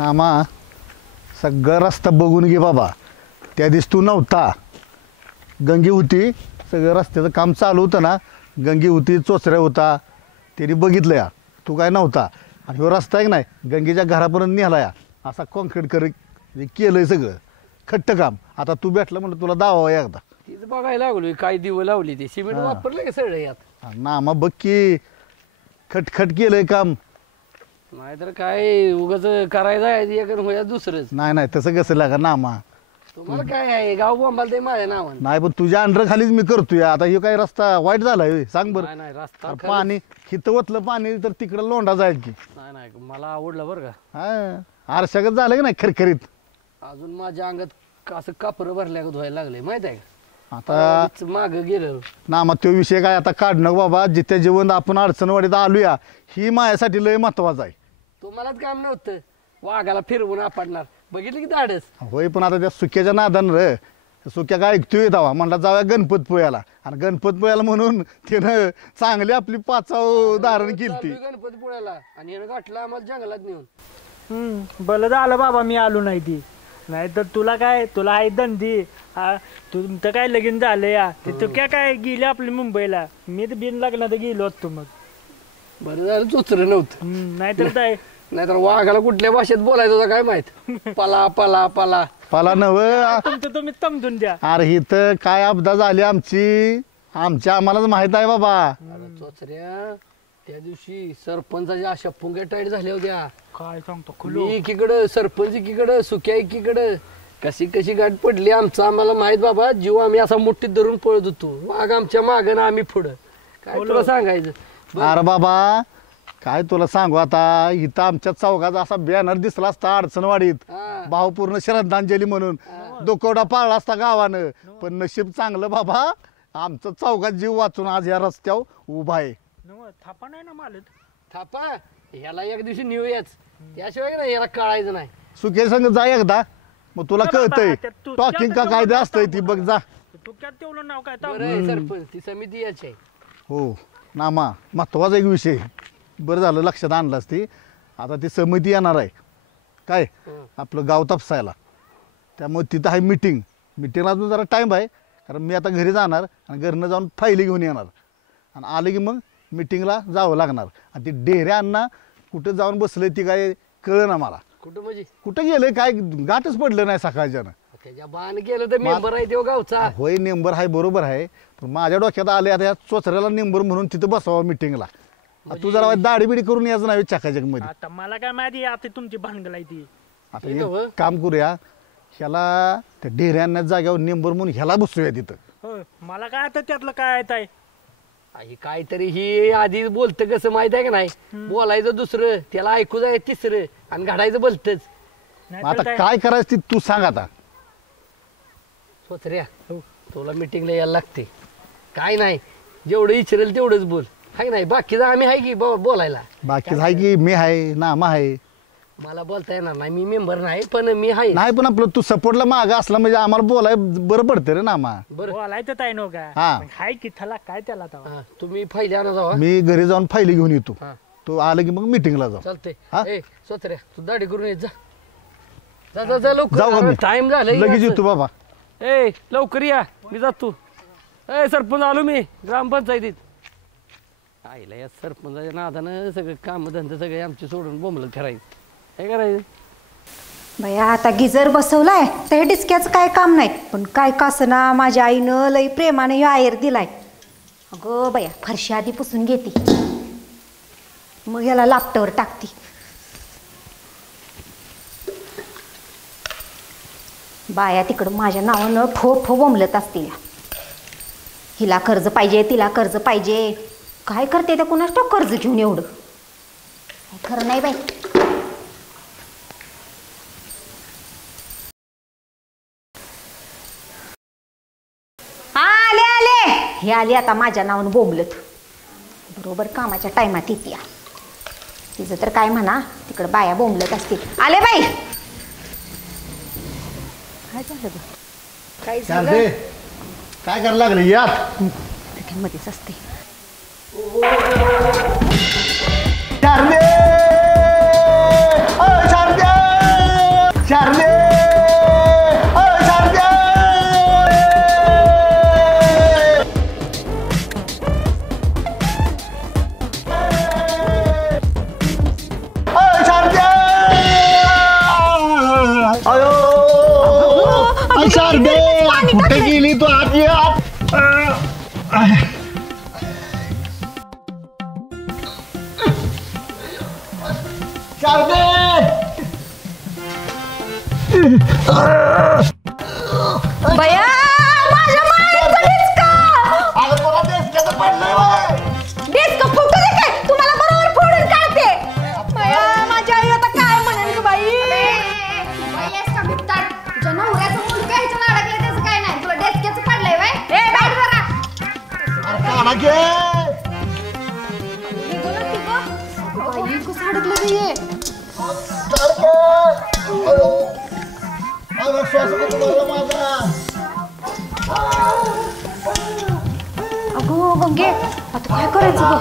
आम्हा सगळं रस्ता बघून घे बाबा. त्या दिवशी तू नव्हता, गंगी होती, सगळं रस्त्याचं काम चालू होतं ना, गंगी होती, चोचऱ्या होता, त्यांनी बघितलं या, तू काय नव्हता. आणि ह्यो रस्ता आहे की नाही गंगेच्या घरापर्यंत नेला या, असा कॉन्क्रीट केलं आहे सगळं खट्ट काम. आता तू भेटलं म्हणलं तुला दावा एकदा. तीच बघायला लागलोय काय दिवं लावली ते सिमेंट वापरलं का सगळं यात. ना मग बघ की खटखट केलंय काम. नाहीतर काय उगाच करायचं आहे एक होया दुसरंच. नाही तसं कसं लागा नामा. तुम्हाला काय आहे गाव बोंबाल ते माझ्या नावानं. नाही पण तुझ्या अंडर खालीच मी करतोय. आता हे काय रस्ता वाईट झालाय सांग बरं. नाही रस्ता पाणी हिथं ओतलं पाणी तर तिकडं लोंढा जाईल की. नाही मला आवडलं बरं का. हा आरशागत झालं की नाही खरखरीत. अजून माझ्या अंगात असं कापरं भरल्या धुवायला लागले माहित आहे का. आता माग गेलं ना मग तो विषय काय आता काढणं बाबा. जिथे जेवण आपण अडचणवाडीत आलूया ही माझ्यासाठी लय महत्वाचं आहे. तुम्हालाच काम नव्हतं वाघाला फिरवून आपडणार बघितलं की धाडस. होय पण आता त्या सुक्याच्या नादान रे सुक्या काय ऐकतोय दावा म्हणला जाऊया गणपतपुळ्याला. आणि गणपतपुळ्याला म्हणून त्यानं चांगली आपली पाचाव धारण केली. गणपतीपुळ्याला आणि यानं गाठलं आम्हाला जंगलात नेऊन. बरं झालं बाबा मी आलो नाही ती. नाही तर तुला काय तुला आहे धंदी. तुमचं काय लगीन झालं या तू काय गेली आपली मुंबईला. मी तर बिन लग्नात गेलो असतो मग. बरं झालं चोचरं नव्हतं. नाहीतर काय नाहीतर वाघाला कुठल्या भाषेत बोलायचं होतं काय माहित. पला पला पला पाला नव. तुमचं तुम्ही समजून द्या. अरे ही तर काय अपदा झाली आमच्या आम्हालाच माहित आहे बाबा. चोचऱ्या त्या दिवशी सरपंचाच्या अशा पुंग्या टाईट झाल्या होत्या. काय सांगतो मी एकीकडं सरपंच एकीकडं सुक्या एकीकडं. कशी गाठ पडली आमचं आम्हाला माहित बाबा. जीव आम्ही असा मुठीत धरून पळत होतो. वाघ आमच्या मागं ना आम्ही पुढं. काय तुला सांगायचं. अरे बाबा काय तुला सांगू आता. इथं आमच्या चौघात असा बॅनर दिसला असता अडचणवाडीत भावपूर्ण श्रद्धांजली म्हणून. दुखवडा पाळला असता गावानं. पण नशीब चांगलं बाबा आमचं चौघात जीव वाचून आज या रस्त्यावर उभा आहे. थापा नाही ना मालत. थापा ह्याला एक दिवशी नेऊयाच. त्याशिवाय ना याला कळायचं नाही. सुके संग जा एकदा मग तुला कळतंय टॉकिंग का कायदा असतंय ती बघ जा. तू काय तेवढं नाव काय सरपंच ती समिती याची आहे. हो नामा महत्वाचा एक विषय. बरं झालं लक्षात आणलास ती. आता ती समिती येणार आहे काय आपलं गाव तपसायला. त्यामुळे तिथं आहे मिटिंगला अजून जरा टाईम आहे. कारण मी आता घरी जाणार आणि घरनं जाऊन फायली घेऊन येणार. आणि आले की मग मिटिंगला जावं लागणार. आणि ती डेऱ्या अण्णा कुठं जाऊन बसले ती काय कळलं ना मला. कुठं म्हणजे कुठं गेले काय गाठच पडलं नाही सकाळच्यानं. त्याच्या बाण केलं तर मेंबर आहे तेव्हा गावचा. होय नेंबर आहे बरोबर आहे. पण माझ्या डोक्यात आले आता या चोचऱ्याला नेंबर म्हणून तिथं बसावं मिटिंगला. तू जरा दाढी बिडी करून यायचं नाही चकाचक मध्ये. आता मला काय माहिती आता तुमची भानगड आहे ती. आता एक काम करूया ह्याला त्या डेऱ्यांना जाग्यावर नेंबर म्हणून ह्याला बसूया तिथं. होय मला काय आता त्यातलं काय आहे. काहीतरी ही आधी बोलतं कसं माहित आहे का नाही. बोलायचं दुसरं त्याला ऐकू जाय तिसरं आणि घडायचं बोलतच. आता काय करायचं ती तू सांग आता. सोचऱ्या तुला मिटिंगला यायला लागते. काय नाही जेवढं इचरेल तेवढंच बोल. हाय नाही बाकीचं आम्ही आहे की बोलायला. बाकी आहे की मी आहे नामा आहे. मला बोलता येणार नाही मी मेंबर नाही पण मी आहे. नाही पण आपलं तू सपोर्टला मागं असला म्हणजे आम्हाला बोलाय बरं पडतं रे नामा. बरं बोलायचं आहे नो का. हाय की थला काय त्याला आता. तुम्ही फायली आणा जावा. मी घरी जाऊन फायली घेऊन येतो. तू आलं की मग मिटिंगला जाऊ. चालतंय. सोचऱ्या तू दाढी करून येत जा लवकर. जाऊ टाइम झाला लगेच येतो बाबा. लवकर या मी जातो. सरपंच आलो मी ग्रामपंचायतीत. आईला या सरपंचाच्या नादानं सगळं काम धंदे सगळे आमचे सोडून बोंबलत फिरायचं. काय करायचं भया. आता गिजर बसवलाय तर डिस्क्याचं काय काम नाही. पण काय कासना माझ्या आईनं लई प्रेमाने आयर दिलाय. अगं बया फरशी आधी पुसून घेते मग याला लापटावर टाकते. बाया तिकडं माझ्या नावानं फो बोंबलत असतील. हिला कर्ज पाहिजे तिला कर्ज पाहिजे. काय करते त्या कुणाच तो कर्ज घेऊन एवढं खरं नाही बाई. आले हे आले आता माझ्या नावानं बोंबलत. बरोबर कामाच्या टायमात येते. तिचं तर काय म्हणा तिकडं बाया बोंबलत असतील. आले बाई. काय झालं काय काय करायला लागले यात मध्येच असते. शारदे बया माझ्या मायेचं डिस्का डिस्क फुटू दे काय तुम्हाला बरोबर फोडून काढते बया माझी आई आता काय म्हणेल ग बाई तुझ्या नवऱ्याचं मुलगा ह्याच्या अडकलं त्याचं काय नाही तुला डेस्क्याचं पडलंय बाय बैठ जरा बाई कसं अडकलं ग हे अगो गंगे आता काय करायचं ग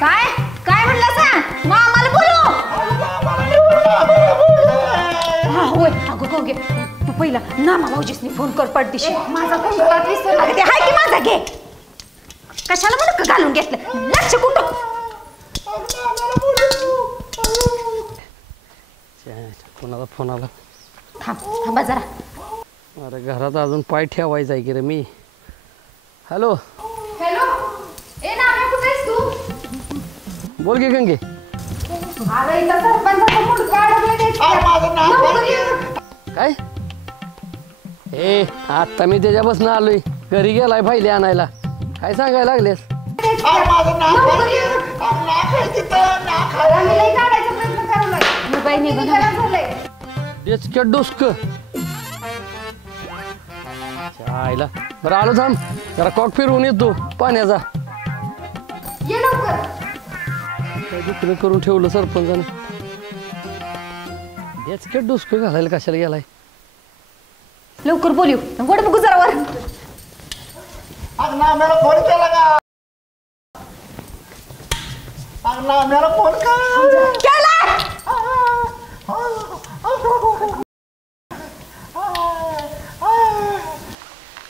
काय काय म्हणलं सांग मग आम्हाला बोलू हा होय अगो गंगे तू पहिला नामा भाऊजीसनी फोन कर पडदिशी माझा कोणता विसरला अगं ते हाय की माझा घे कशाला म्हणून घालून घेतलं लक्ष कुठं कोणाला फोन आला थांबा जरा अरे घरात अजून पाय ठेवायचा आहे की रे मी हॅलो हॅलो ए नाम्या कुठे आहेस तू बोल की गंगे अरे इथं सरपंचाचा मुलगा अडकलाय डेस्क्यात लवकर ये. काय ए आत्ता मी त्याच्यापासून आलोय घरी गेलाय फायले आणायला काय सांगायला लागलेस लवकर ये. आम्ही लई काढायचा प्रयत्न करलोय बाई निघून निघायला झालंय डेचक्यात डोसक आईला बरं आलो थांब जरा कॉक फिरवून येतो पाण्याचा ये लवकर काय दुसरं करून ठेवलं सरपंचाने डेचक्यात डोसक घालायला कशाला गेलाय लवकर बोलू गोड बघू जरा वर फोन केला का फोन केला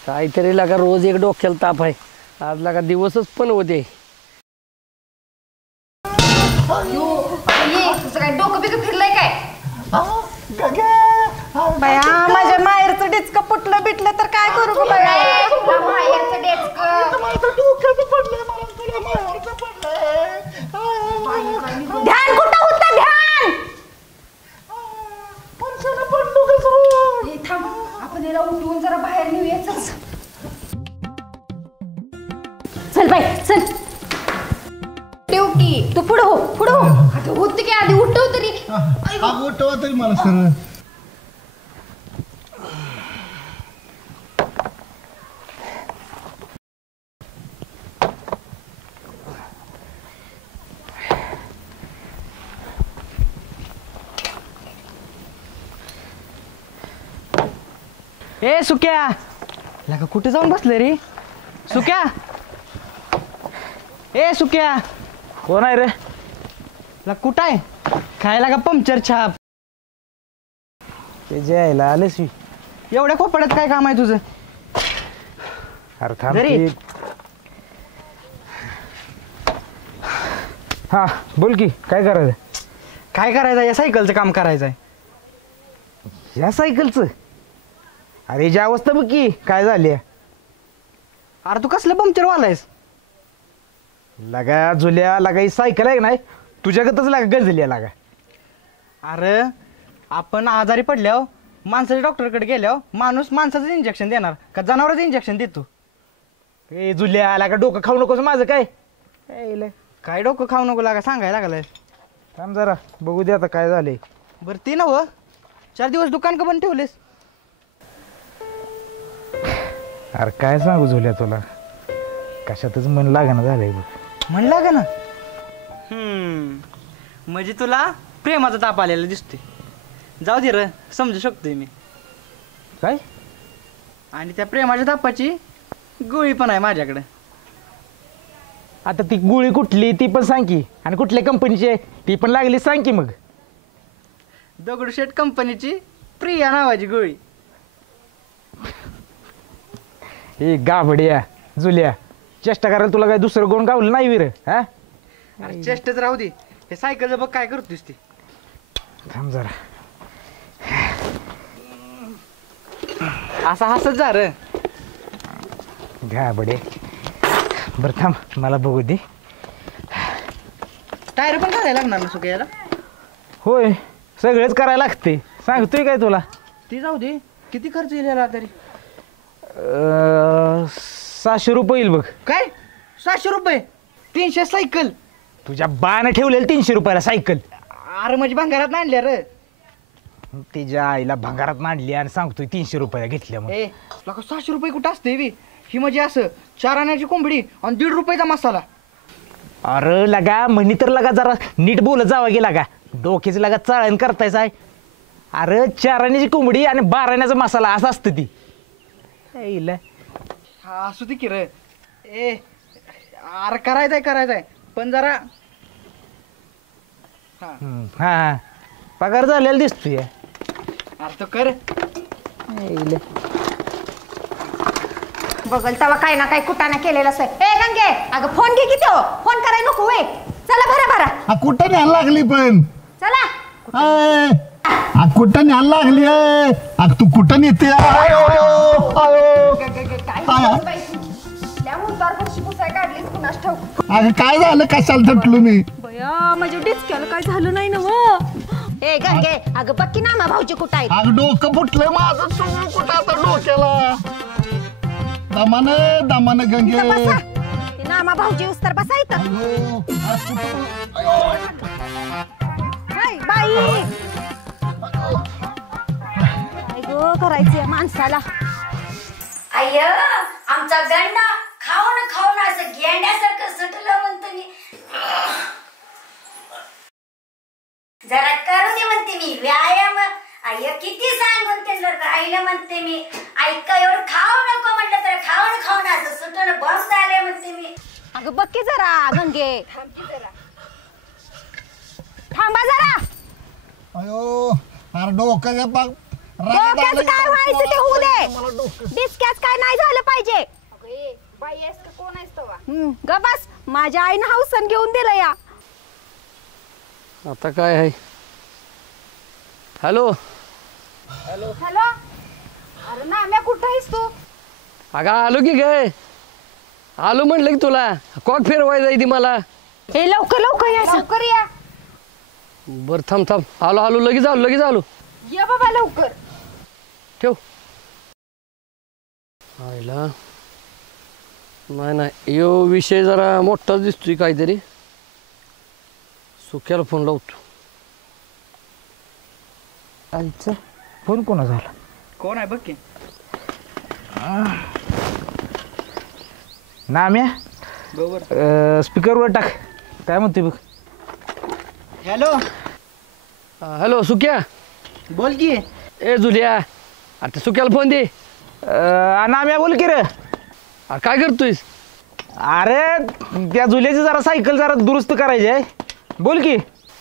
काहीतरी लागा रोज एक डोक्याला ताप आहे आज लागा दिवसच पण होते ये तुझं काय डोकं बिकं फिरलंय काय बया माझ्या माहेरचं डिचक फुटलं बिटलं तर काय करू ग बया तुला माहेरचं डेस्क ध्यान कुठं होतं ध्यान हे थांब आपण याला उठवून जरा बाहेर नेऊया चल चल बाई चल ठेव की तू पुढं हो पुढं हो आता होत की आधी उठव तरी उठवा तरी मला सर ए सुक्या लगा कुठे जाऊन बसले रे सुक्या ए सुक्या कोण आहे रे लगा कुठं आहे खायला का पंक्चर छाप ते जायला आलेस मी एवढ्या खोपड्यात काय काम आहे तुझं अरे थांब जरी. की. हा बोल की काय करायचं काय करायचं या सायकलचं काम करायचं आहे या सायकलचं अरे जी अवस्था बघ की काय झाली अरे तू कसलं पंक्चर वालायस लगा झुल्या लगा ही सायकल आहे नाही तुझ्याकडच लागा गजली लागा अरे आपण आजारी पडल्यावर माणसाच्या डॉक्टरकडे गेल्यावर माणूस माणसाचं इंजेक्शन देणार का जनावराचं इंजेक्शन देतो ए झुल्या लागा डोकं खाऊ नकोस माझं काय ए, ले. काय डोकं खाऊ नको लागा सांगायला लागलाय थांब जरा बघू दे आता काय झालंय बरं ते नव 4 दिवस दुकान का बंद ठेवलेस अरे काय सांगू झुल्या तुला कशातच मन लागणं झालंय बघ म्हणला का ना म्हणजे तुला प्रेमाचा ताप आलेला दिसतोय जाऊ दे र समजू शकतोय मी काय आणि त्या प्रेमाच्या तापाची गोळी पण आहे माझ्याकडे आता ती गोळी कुठली ती पण सांग की आणि कुठल्या कंपनीची आहे ती पण लागली सांग की मग दगडूशेठ कंपनीची प्रिया नावाची गोळी ए गाभड्या जुल्या चेष्टा करायला तुला काय दुसरं कोण गावलं नाही विर हा अरे चेष्टच राहू दे हे सायकलचं बघ काय करतोस ती थांब जरा असा हसत जा र गाभडे बरं थांब मला बघू दे टायर पण घालायला लागणार ना सुक्याला होय सगळेच करायला लागते सांगतोय काय तुला. ती जाऊ दे, किती खर्च येईल याला तरी? 600 रुपये येईल बघ. काय 600 रुपये? 300 सायकल? तुझ्या बाने ठेवलेलं 300 रुपयाला सायकल. अरे म्हणजे भंगारात नाही आणल्या रे. तिच्या आईला भंगारात मांडली आणि सांगतोय 300 रुपयाला घेतल्या मग. ए लका 600 रुपये कुठं असते बी? ही म्हणजे असं 4 आण्याची कोंबडी आणि 1.5 रुपयाचा मसाला. अरे लगा म्हणी तर लगा जरा नीट बोलत जावा गेला का डोक्याची लगा चाळण करतायच आहे. अरे 4 आण्याची कोंबडी आणि 12 आण्याचा मसाला असं असतं ती. हा असू दे की रे. ए अरे करायचंय पण जरा हा पगार झालेला दिसतोय. अरे तो कर. बघल तेव्हा काय ना काय कुटाणा केलेला असं. ए गंगे अगं फोन घे की तो. फोन करायला नको वे. चला भरा कुठं न्यायला लागली पण चला. कुठं न्यायला लागली आहे? तू कुठं नेते? अगं काय झालं कशाला थटलो मी? बया माझ्या डिस्क्याला काय झालं नाही ना व. ए गंगे अगं बघ की नामा भाऊजी कुठं आहेत. अगं डोकं फुटलंय माझं. तू कुठं आता डोक्याला? दमानं गंगे. बसा नामा भाऊजी उस्तर बसा इथं. बाई काय गो करायचं माणसाला. अय्य आमचा गंडा खाऊन असं गेंड्यासारखं सुटलं म्हणतो मी. जरा करू दे म्हणते मी व्यायाम. अय्य किती सांगून त्यांना राहिलं म्हणते मी. ऐका एवढं खाऊ नको म्हटलं तर खाऊन असं सुटून बस झाले म्हणते मी. अगं बघ की जरा गंगे. थांबा जरा. अयो अरे डोक्याच्या डोक्याचं काय व्हायचं ते होऊ दे. डिस्क्याच काय नाही झालं पाहिजे. बाई आहेस का कोण आहेस तवा? ग बस माझ्या आईनं हौसन घेऊन दिलं या. आता काय आहे. हॅलो हॅलो अरे नाम्या कुठं आहेस तू? अगं आलो की काय आलो म्हटलं की तुला कॉक फिरवायचं आहे ती मला. हे लवकर या. लवकर या. बरं थांब आलो लगेच आलो. ये बाबा लवकर. ठेव. आयला नाही यो विषय जरा मोठाच दिसतोय काहीतरी. सुक्याला फोन लावतो. आईचा फोन कोणा झाला? कोण आहे बघ की. नाम्या बरोबर स्पीकरवर टाक काय म्हणतोय बघ. हॅलो सुक्या बोल की. ए जुलिया आता सुक्याला फोन दे. नाम्या बोल की रे. काय करतोयस? अरे त्या जुल्याची जरा सायकल जरा दुरुस्त करायची आहे. बोल की.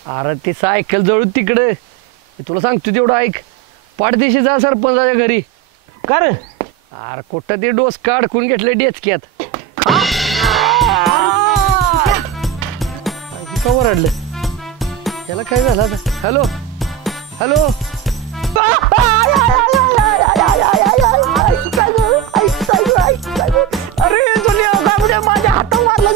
अरे ती सायकल जळू तिकडे. तुला सांगतो तेवढं ऐक. पाठदिशी जा सरपंचाच्या घरी. का रे? अरे कुठं ते डोस काढून घेतलं डेचक्यात. कवर आणलं त्याला काय झालं आता. हॅलो अरे जुल्या माझ्या हातात मारला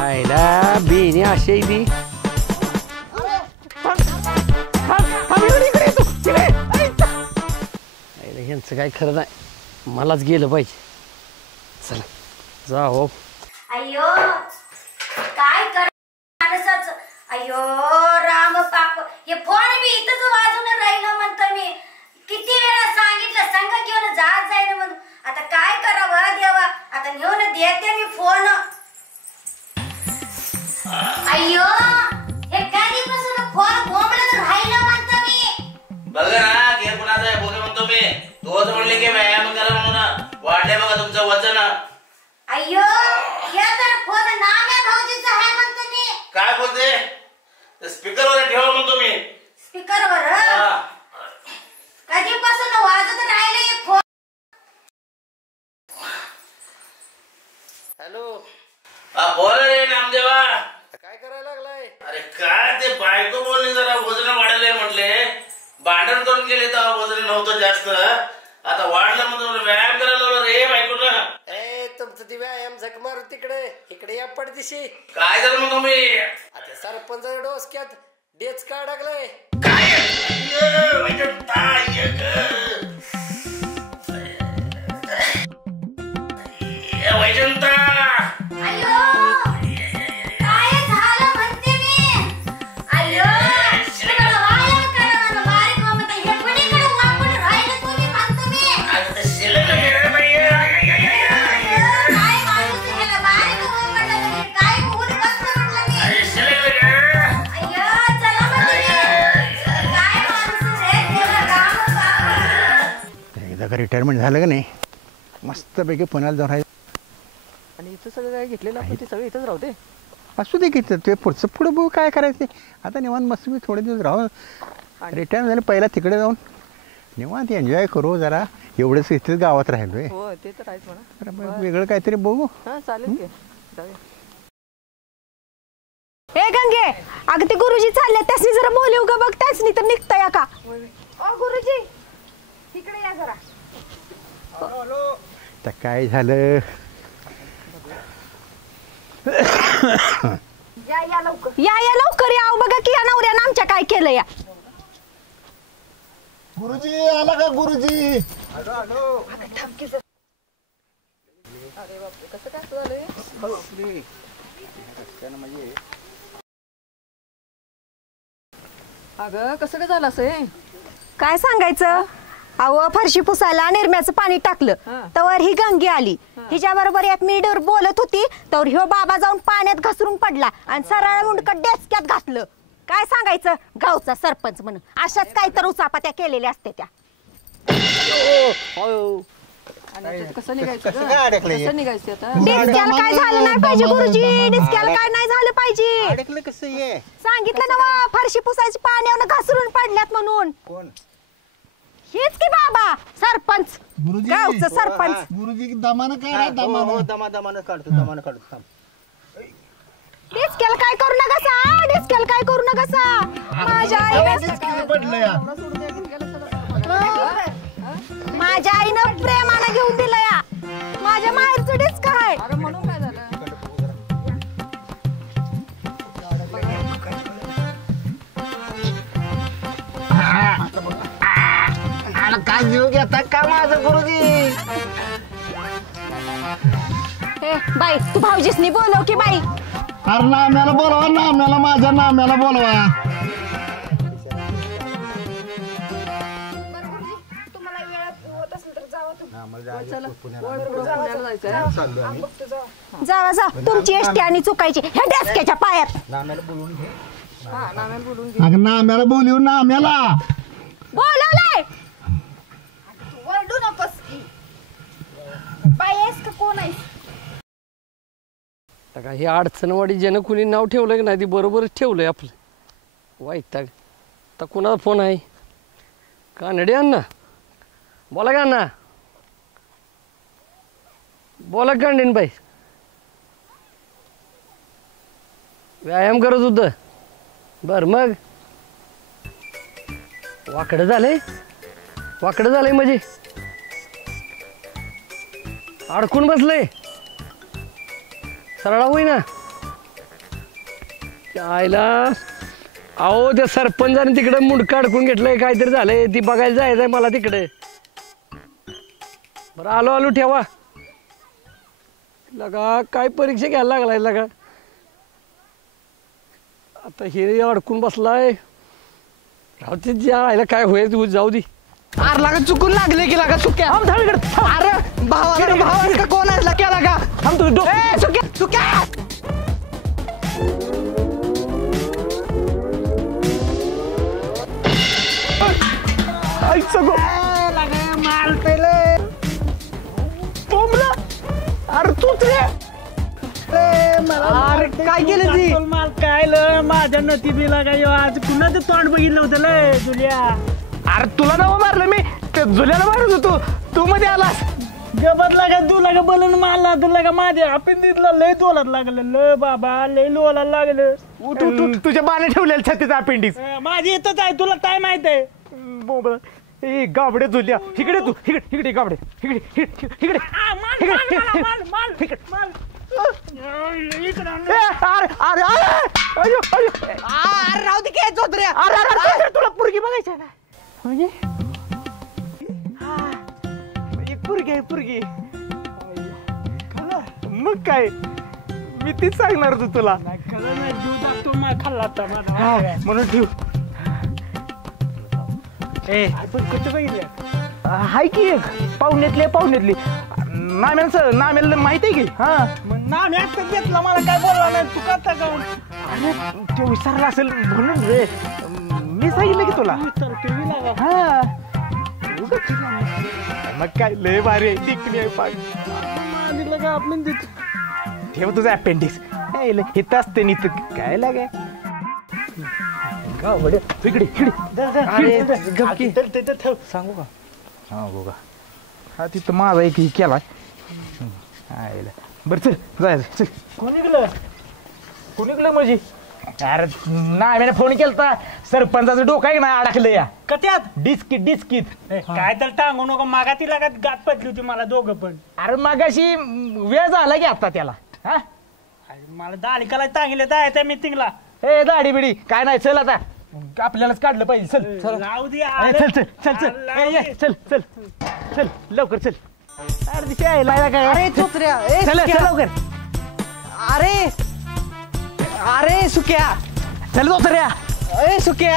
आयला बेने अशी ती. ह्यांचं काय खरं नाही. मलाच गेलं पाहिजे. चला जा हो. अय्यो काय कर माणसाचं. अय्यो राम पाप हे फोन मी इथंच वाजून राहिलं म्हणतो मी. किती वेळा सांगितलं संघ घेऊन जायला म्हणून. आता काय करावं देवा. आता घेऊन देते मी फोन. अय्यो हे कधीपासून फोन बोंबलत राहिलं म्हणतो मी. बघा ना घे कुणाचा आहे बघा म्हणतो मी. तोच म्हणले की व्यायाम करा म्हणून. वाढले बघा तुमचं वजन. अय्यो हे तर फोन नाम्या भाऊजीचा आहे म्हणतो मी. काय बोलते? स्पीकरवर ठेवा म्हणतो मी. स्पीकरवर कधीपासून वाजत राहिले हे फोन. हॅलो बोल रे नामदेवा. काय करायला लागलाय? अरे काय ते बायको बोलले जरा वजन वाढले म्हटले. भांडण करून गेले तर वजन नव्हतं जास्त. आता वाढलं म्हणतो व्यायाम करायला रे बायको ना. तुमचं तुमचं ती व्यायाम झक मारू तिकडे इकडे या पडदिशी. काय झालं मग तुम्ही? आता सरपंच डोसक्यात डेच का अडकलाय. रिटायरमेंट झालं का नाही मस्तपैकी पुण्याला जाऊन राहायचं. आणि इथं सगळं काय घेतलेलं आपण ते सगळं इथंच राहते. असू दे की ते पुढचं पुढं बघू काय करायचं. आता निवांत मस्त मी थोडे दिवस राहू. रिटायर झालं पहिला तिकडे जाऊन निवांत एन्जॉय करू जरा. एवढंच इथेच गावात राहिलोय. हो ते तर आहेच म्हणा. वेगळं काहीतरी बघू. हां चालेल की जाऊया. ए गंगे अगं ते गुरुजी चालले त्यासनी जरा बोलू ग बघ. त्यासनी तर निघता या का. ओ गुरुजी इकडे या जरा. तर काय झालं या लवकर या लवकर या. बघा की या नवऱ्यानं आमच्या काय केलं या. गुरुजी आला का गुरुजी. अरे बापरे कसं काय झालंय. अगं कसं काय झालं असं. काय सांगायचं. अहो फरशी पुसायला निर्म्याचं पाणी टाकलं तर ही गंगी आली. हिच्या बरोबर एक मिनिटवर बोलत होती तर ह्यो बाबा जाऊन पाण्यात घसरून पडला आणि सरळ मुंडकं डेचक्यात घातलं. काय सांगायचं गावचा सरपंच म्हणून अशाच काही तर उचापात्या केलेल्या असते त्या. कसं निघायचं कसं निघायचं आता. डिस्क्याला काय झालं नाही पाहिजे गुरुजी. डिस्क्याला काय नाही झालं पाहिजे. कसं सांगितलं ना फरशी पुसायची पाण्यावर घसरून पडल्यात म्हणून. कोण हेच की बाबा सरपंच गावचं सरपंच. गुरुजी दमानं काय दमानं काढतो. डिस्केल काय करू नका सा. डिस्केल काय करू नका सा. माझ्या आईनं प्रेमानं घेऊन दिलं या. माझ्या माहेरचं डिस्क आहे. अरे म्हणून काय झालं. काय जीव घेता का माझं गुरुजी. बाई तू भाऊजीसनी बोलव की बाई. अरे नाम्याला बोलवा. नाम्याला माझ्या नाम्याला बोलवा. तुम्हाला वेळ होत असेल तर जावा तुम्ही. जावा जा तुमची एसटी आणि चुकायची ह्या डेस्क्याच्या पायात. अगं नाम्याला बोलू. नाम्याला बोलवलंय. वरडू नकोस की. बाई आहेस का कोण आहेस. का हे अडचणवाडी ज्यानं कुणी नाव ठेवलं की नाही ती बरोबरच ठेवलंय आपलं. वाईट आता कुणाचा फोन आहे. कानडे अण्णा बोला का अण्णा. बोला कांडेन बाई. व्यायाम करत होतं. बर मग वाकडं झालंय. वाकडं झालंय म्हणजे अडकून बसलंय. सरळा होईना आईला. अहो त्या सरपंचाने तिकडे मुंडकं अडकून घेतलंय. काहीतरी झालंय ती बघायला जायचंय मला तिकडे. बरं आलो ठेवा. लगा काय परीक्षा घ्यायला लागलाय लगा. आता हे अडकून बसलाय. राहू ते ज्या आईला काय होईल जाऊ दे. अरे लागा चुकून लागले की लागा चुक्या. अरे भावा का कोण आहे लक्या लागा. चुक्या माल पेले. अरे तूच रे. अरे काय केलं ती. माल काय माझ्या नतीबीला काय आज कुणाचं तोंड बघितलं होतं लय जुल्या. अरे तुला नाव मारलं मी. ते जुल्याला मारत होतो. तू मध्ये आलास. गबत लागा तू लागा बोलून मारला तुला का माझ्या आपण दिसला लय तोलात लागलं ल बाबा लय लोला लागलं. तुझ्या बाने ठेवलेल्या छातीचा अपेंडिक्स. माझी इथंच आहे तुला काय माहित आहे. ए गाबडे झुल्या इकडे तू इकडे गाबडे इकडे अरे राहू दे काय चोत्र्या अरे तुला पुरगी बघायचं ना म्हणजे एक पुरगी आहे पुरगी मग काय मी तीच सांगणार होतो तुला खाल्ला म्हणून ठेव ए कुठं बघितलं हाय की एक पाहुण्यातली नाम्याला माहिती आहे की हा नाम एकटाच घेतला मला काय बोलला नाही तू करता जाऊन तो विसरला असेल म्हणून रे मी सांगितलं की तुला हा मग काय लय भारी आहे दिकणी आहे पाय आपण ठेव तुझं अपेंडिक्स इथं असते नी काय लागे इकडे सांगू का सांगू का हा तिथं माझा एक केलाय बरं चल जायचं चल कोणीकडलं म्हणजे अरे नाही फोन केलता सरपंचाचं डोकं आहे ना अडकलं या कत्यात डिस्किट काय तर टांगू नको मागा तिला गाठ पडली होती मला दोघं पण अरे मागाशी वेळ झाला की आता त्याला हा मला दालिकाला टांगले त्या मीटिंगला ए दाढी बिडी काय नाही चल आता आपल्यालाच काढलं पाहिजे चल चल राहू दे चल चल चल चल चल चल चल लवकर चल अरे दिशा काय अरे चोत्र्या चल लवकर अरे अरे सुक्या चल चोत्र्या ए सुक्या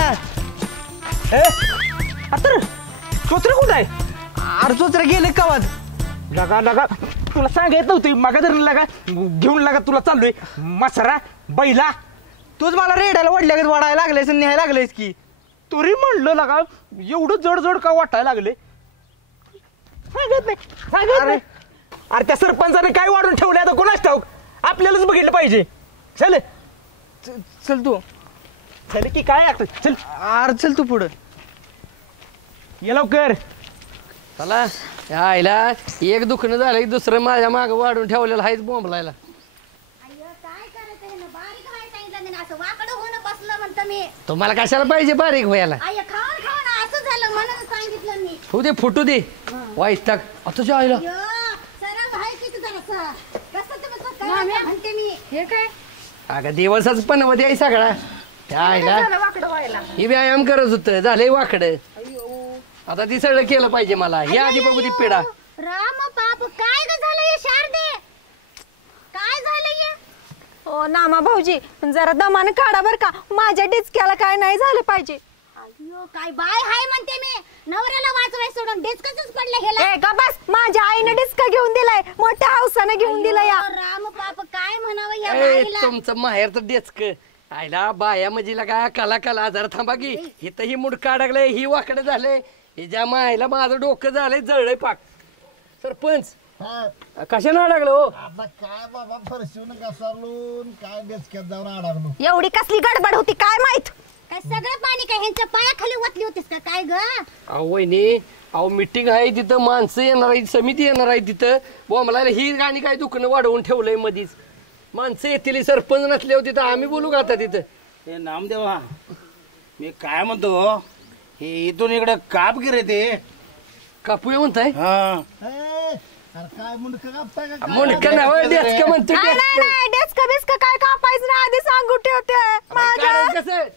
आता चोत्र्या कुठं आहे अरे चोत्र्या गेले कवात लगा तुला सांगायचं नव्हती मागा धरण लागा घेऊन लागा तुला चाललोय मसरा बैला तूच मला रेड्याला वडल्यागत वाढायला लागलेस आणि न्यायला लागलेस की तरी म्हणलं लागा एवढं जड का वाटायला लागले अरे त्या सरपंचाने काय वाढून ठेवलं आता कोणाच ठाऊक आपल्यालाच बघितलं पाहिजे चल चल तू चल की काय चल अरे चल तू पुढं ये लवकर चला आईला एक दुखणं झालं की दुसरं माझ्या मागं वाढून ठेवलेलं आहेच बोंबलायला काय करायचं हे ना बारीक व्हायला सांगितलं नाही असं वाकडं होणं बसलं म्हणतं मी तुम्हाला कशाला पाहिजे बारीक व्हायला आय खाऊन खाऊन असं झालं म्हणून सांगितलं मी हो दे फुटू दे वाईट आता तुझ्या आईला सरळ आहे किती जरासा कसं तुम्ही म्हणते मी हे काय अगं दिवसच पण मध्ये आहे सगळा त्या आईला वाकडं व्हायला ही व्यायाम करत होत झालंय वाकडं आता ती सगळं केलं पाहिजे मला हे आधी बघू ती पिढा राम पाप काय ग झालं हे शारदे काय झालं हे ओ नामा भाऊजी जरा दमाने काढा बर का माझ्या डिचक्याला काय नाही झालं पाहिजे अयो काय बाय हाय म्हणते मी नवऱ्याला वाचवाय सोडून डिस्कसच पडलं हेला ए का बस माझ्या आईने डिस्का घेऊन दिलाय मोठ्या हौसाने घेऊन दिलाय राम पाप काय म्हणावं या ए, बाईला तुमचं माहेर तर डेचक आईला बाया म्हणजे का कला जरा थांबा की इथं ही मुडका अडकलंय ही वाकडं झालंय हिच्या मायला माझं डोकं झालंय जळलंय पाक सरपंच कशाने अडकलं हो आता काय बाबा फरशीवून घसरलून काय बेचक्यात जाऊन अडकलो एवढी कसली गडबड होती काय माहित काय सगळं पाणी काय ह्यांच्या पायाखाली ओतली होतीस का काय ग अहो वहिनी अहो मीटिंग आहे तिथं माणसं येणार आहे समिती येणार आहे तिथं बोंबलायला ही गाणी काय दुकानं वाढवून ठेवलंय मधीच माणसं येतील सरपंच नसले होते तर आम्ही बोलू का आता तिथं हे नामदेवा मी काय म्हणतो हे इथून इकडे काप गिरे ते कापूया म्हणताय हा काय मुंडकं कापताय का मुंडकं नाही डेचकं म्हणतो नाही डेस्क बिस्क काय कापायचं ना आधी सांगू ठेवते कारण कसं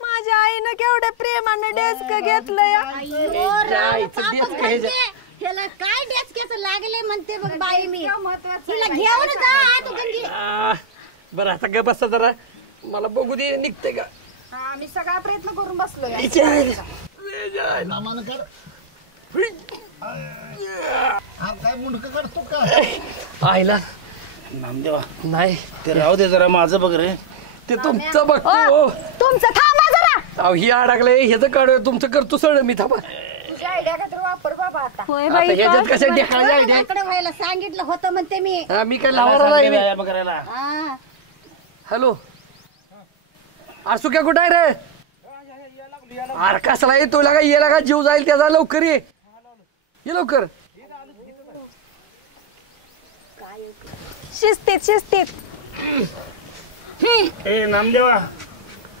माझ्या आईनं केवढे प्रेमाने डेस्क घेतलंय ह्याला काय डेचक्याचं लागले म्हणते बघ बाई मी तिला घेऊन जा आत गंजी बरं आता ग बसा जरा मला बघू दे निघते का आम्ही सगळा प्रयत्न करून बसलो नामानं कर काय मुंडकं काढतो का आईला नामदेवा नाही ते राहू दे जरा माझं बघ रे ते तुमचं बघतो तुमचं थांबा जरा अहो ही अडकलंय ह्याचं काढूया तुमचं करतो सळ मी थांबा तुझ्या आयडिया का तर वापर बाबा आता होय आता बाई ह्याच्यात कशा ढेकळाच्या आयडिया इकडे व्हायला सांगितलं होतं म्हणते मी मी काय लावणार नाही मी. व्यायाम करायला हा हॅलो सुक्या कुठं आहे रे अरे कसला येतो लागा ये लागा जीव जाईल त्याचा लवकर ये लवकर शिस्तीत ए नामदेवा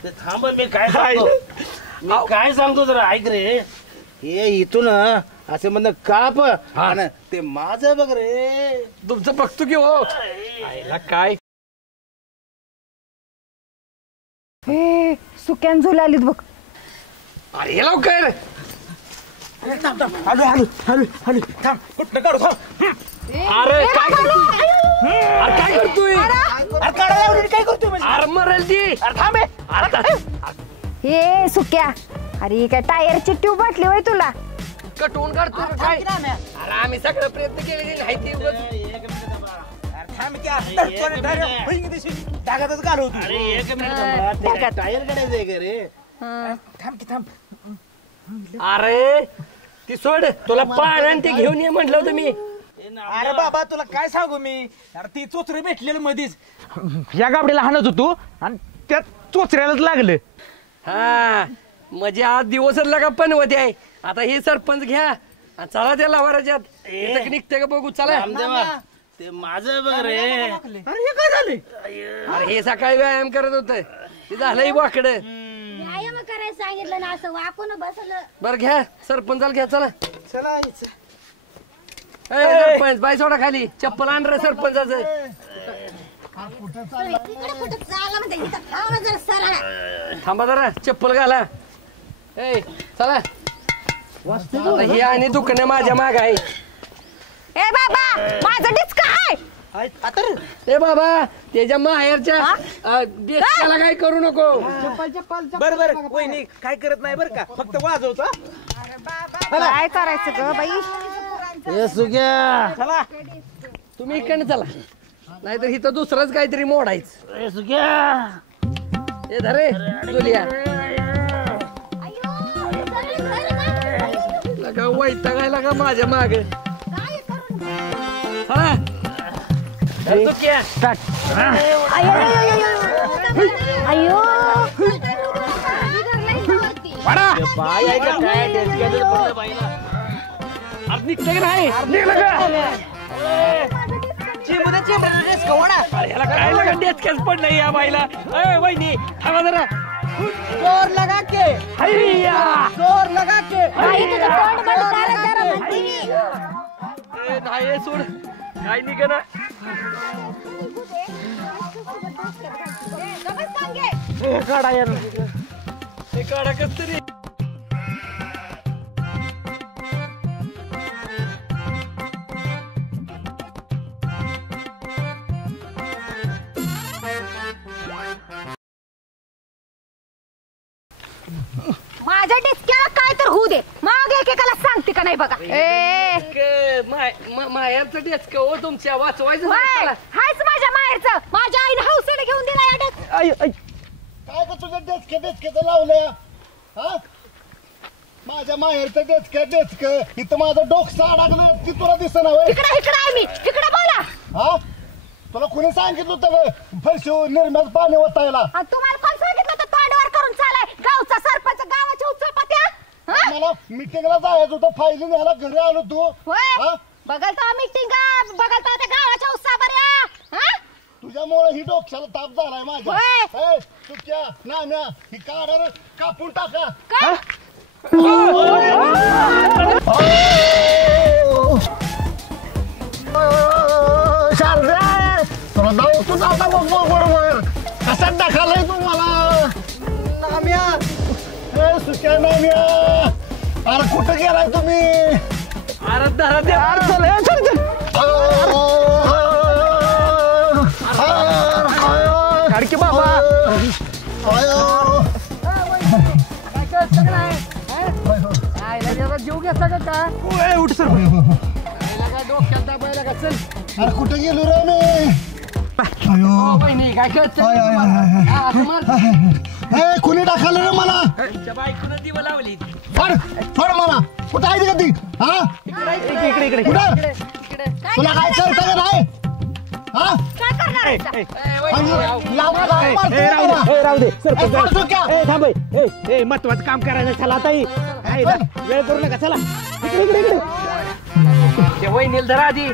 ते थांब मी काय सांगतो जरा ऐक रे हे इथून असे म्हणणं काप आणि ते माझं बघ रे. तुमचं बघतो की हो. आईला काय हे सुक्यान झुलालीत बघ. अरे लवकर कुठं काढू थांब. अरे काय करतोय? अरे काय करतोय? अरे काढायला काय करतोय? अरे मरेल ती. अरे थांबे. हे सुक्या, अरे काय टायरची ट्यूब वाटली होय तुला? कटवून काढतोय का काय? अरे आम्ही सगळं प्रयत्न केले नाही ती थांब क्या डागातच घालव तू. अरे एक मिनिट टायर काढायचंय का रे? थांब की थांब. अरे ती सोड, तुला पाण्यान ते घेऊन ये म्हटलं होतं मी. अरे बाबा तुला काय सांगू मी. अरे ती चोचरे भेटलेलं मधीच. या गाबडीला हाणत होतो आणि त्यात चोचऱ्यालाच लागलं. हा म्हणजे आज दिवसच लागा पण होते आहे. आता हे सरपंच घ्या आणि चला त्या लावाराच्यात निघते का बघू. चला ते माझं बघ रे. अरे हे काय झाले? अरे हे सकाळी व्यायाम करत होत, ते झालंय वाकड. व्यायाम करायला सांगितलं ना, असं वाकून बसलं. बरं घ्या सरपंचाला घ्या. चला चला सरपंच बाई सोडा खाली. चप्पल आण रे सरपंचाचं. तिकडे कुठं चालला म्हणते, इथं थांब ना जरा सरळ. थांबा जरा, चप्पल घाला. ए चला आता हे आणि दुकान माझ्या माग आहे. ए बाबा, माझं डिस्क आहे. ए बाबा त्याच्या माहेरच्या देशाला काय करू नको. बर बर वहिनी काय करत नाही बर का, फक्त वाजवतो. काय करायचं ग बाई? ए सुग्या चला, तुम्ही इकडे चला, नाहीतर इथं दुसरंच काहीतरी मोडायचं. ए सुग्या ए धरे जुलिया लगा वैतागायला का माझ्या माग. चला सुग्या स्टार्ट. अयो निघते की नाही? निघलं का? याला काय लगा डेचक्याच पडलं या बाईला. ए वहिनी थांबा जरा. जोर लगा के. हैया. जोर लगा के. बाई तुझं तोंड बंद कर जरा म्हणते मी. ए, नाही हे सोड, काय निघ ना. हे काढा यार. हे काढा कस तरी. माझ्या डिस्क्याला काय तर होऊ दे, मग एकेकाला सांगते का नाही बघा. माहेरचं डेस्क हो तुमच्या, वाचवायचं नाही. चला. हायच माझ्या माहेरचं. माझ्या आईने हौसेने घेऊन दिला या डेस्क. काय का तुझं डेचकं लावलं? हा माझ्या माहेरचं डेचक इथं माझं डोकं अडकलं, ती तुला दिसना होय? इकडे आहे मी, इकडे बोला. हा तुला कुणी सांगितलं होतं फरशी निर्म्यात पाणी ओतायला? तुम्हाला कोण सांगितलं तर तोंडवर करून चालाय? गावचा सरपंच, गावाच्या उचलपात्या. मला मिटिंगला जायचं होतं, फायली न्यायला घरी आलो तू. हा? बघाल तर मीटिंग, बघाल तर त्या गावाच्या उत्साह. तुझ्यामुळे ही डोक्याला ताप झालाय माझ्या. ए, चुक्या नाम्या ही काढा कापून टाका. शारदा तुला जाऊ तू जाता बरोबर कशात दाखवलंय तू मला? नाम्या ए सुक्या नाम्या, अरे कुठं गेलाय तुम्ही? अरे धरा द्या. काढकी बाबा. जीव घेता का काय? उठ सर. डोक्यात दाबायला का? चल. अरे कुठं गेलो रे मी? वहिनी काय करत? कुणी टाकलं रे मला? बायकोनं दिवं लावली. फड मला कुठं आहे का ती? हा इकडे कुठं तुला काय करता का नाही? हा राहू दे सरपंच. महत्वाचं काम करायचं. चला आता वेळ करू नका. चला इकडे. ते वहिनीला धरा आधी.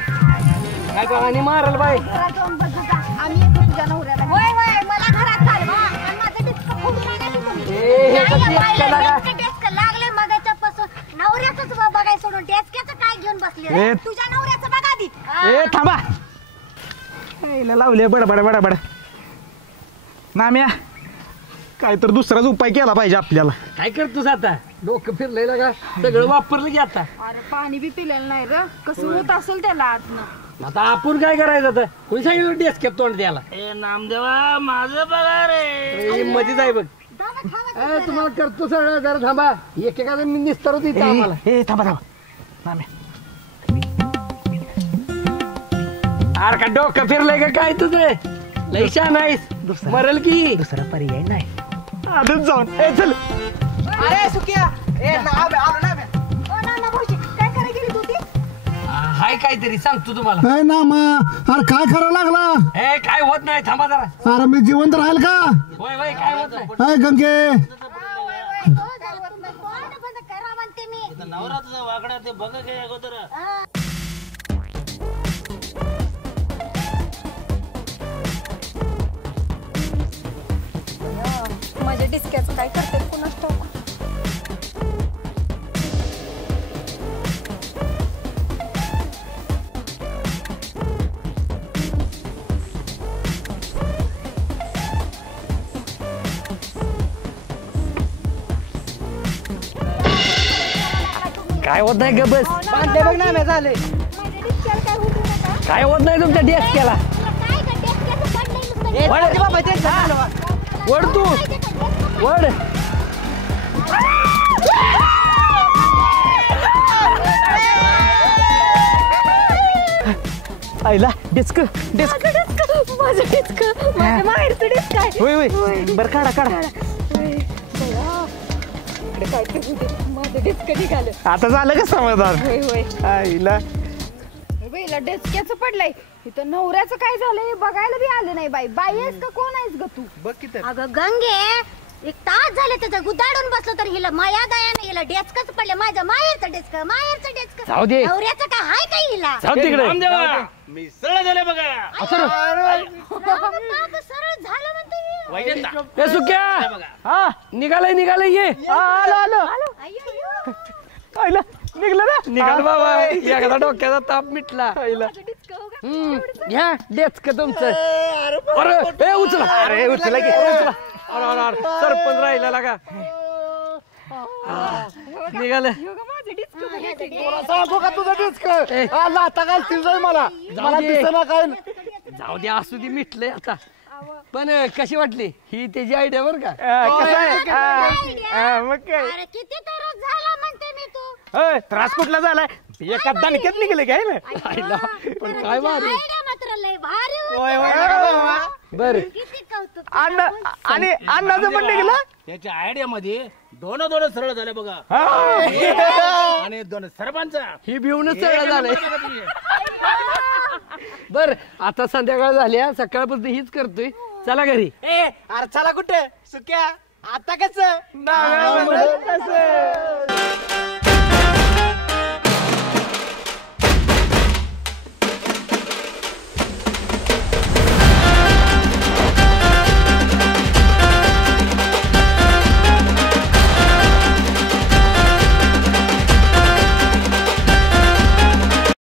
काय का आणि मारल बाई. आम्ही येतो तुझ्या नवऱ्याला. वय वय मला घरात चालवा आणि माझं डिस्क फुगलं नाही तुम्ही. हे कसं डेस्क लागले मगाच्यापासून. नवऱ्या डेस्क्याचं काय घेऊन बसले ए. रे? तुझ्या नवऱ्याचं बघ आधी. ए थांबा हिला लावले बडबड बडबड नाम्या काय तर दुसराच उपाय केला पाहिजे आपल्याला. काय करतोस आता? डोकं फिरलंय का सगळं वापरलं की आता. अरे पाणी बी पिलेलं नाही र, कसं होत असेल त्याला आतनं. आता आपण काय करायचं आता? कोणी सांगितलं डेस्केप तोंड द्यायला? ए नामदेवा माझं बघा रे. मध्येच आहे बघ. तुम्हाला करतो सगळं, जरा थांबा. एकेकाचं मी निस्तार होती आम्हाला. ए थांबा थांबा नाम्या अरे का डोकं फिरलंय का काय तुझं? लय छान आहेस. मरेल की दुसरा पर्याय नाही आधीच जाऊन ए चल. अरे सुकिया ए नाव आलो ना बे. ओ नाना भाऊजी, काय करायला गेली तू ती? हाय काहीतरी सांगतो तुम्हाला. काय ना मग अरे काय करायला लागला? ए काय होत नाही, थांबा जरा. अरे मी जिवंत राहील का? होय होय काय होत नाही. काय गंगे तोंड बंद करा म्हणते मी. नवरा तुझा वाकडा ते बघ काय अगोदर. माझ्या डिस्क्याचं काय करते कुणाच ठाऊक. काय होत नाही ग बस. बांधले बघ ना झाले. माझ्या डिस्क्याला काय होऊ देऊ नका. काय होत नाही तुमच्या डेस्केला. तुला काय ग डेस्क्याचं पडलंय नुसतं. ए जाऊ दे बाबा ते झालं. वड तू वड. आईला डेस्क डेस्क माझं डिस्क माझ्या माहेरचं डिस्क आहे. होय होय बरं काढा काढा. काय ते होऊ दे, माझं डिस्क निघालं. आता झालं का समाधान? होय होय. आईला बाईला डेस्क्याचं पडलंय. इथं नवऱ्याचं काय झालंय बघायला बी आलं नाही. बाई बाई आहेस का कोण आहेस ग तू? बघ की तर. अगं गंगे, एक तास झाले त्याचं गुदाडून बसलं तर हिला माया दयाने हिला डेस्कच पडले. माझ्या माहेरचं डेस्क जाऊ दे. नवऱ्याचं काय हाय काय हिला? जाऊ तिकडे. मी सरळ झाले बघा. बाप सरळ झालं म्हणते. ए सुक्या हा निघालय ये. आलो आलो अय्यो आईला निघलं ना. निघाल बाबा. एखादा डोक्याचा ताप मिटला. घ्या डेस्क तुमचं. अरे ए उचला. अरे उचला की उचला. अरे सरपंच राहिला का निघाल. सांगू का तुझं डिस्क आता घालतील जाय मला मला दिसेना काय. जाऊ दे असू दे मिटलंय आता. पण कशी वाटली ही त्याची आयडिया बर का? कसं आहे मग काय अरे किती त्रास झाला म्हणते मी तू. त्रास कुठला झालाय? एका दणक्यात निघले काय ना. आईला पण काय भारी. आयडिया मात्र लय भारी. बर किती कौतुक. अण्णा आणि अण्णाचं पण निघलं. त्याच्या आयडिया मध्ये दोन सरळ झाले बघा. आणि दोन सरपंच ही भिवूनच सगळं झालंय. बर आता संध्याकाळ झाल्या, सकाळपासून हीच करतोय. चला घरी. ए अरे चला कुठे सुक्या आता कसं कसं